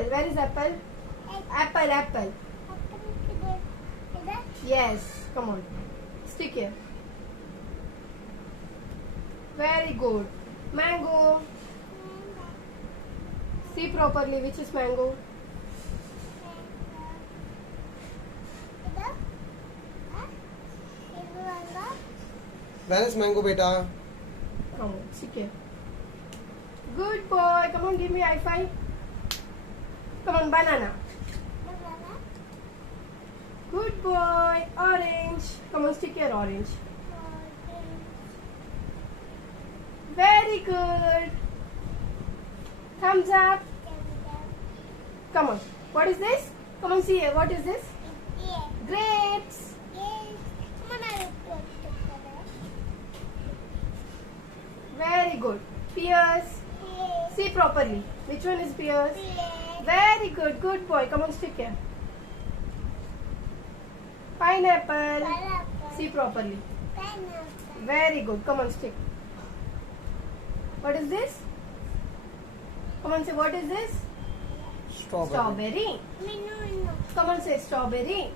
Apple. Where is apple? Apple, apple. Yes. Come on. Stick here. Very good. Mango. See properly which is mango. Where is mango, beta? Come on, stick here. Good boy. Come on, give me high five. Come on, banana. Good boy. Orange. Come on, stick here, orange. Very good. Thumbs up. Come on. What is this? Come on, see here. What is this? Grapes. Very good. Pears. See properly. Which one is pears? Very good. Good boy. Come on, stick here. Pineapple. See properly. Very good. Come on, stick. What is this? Come on, say what is this? Strawberry. Strawberry. Come on, say strawberry.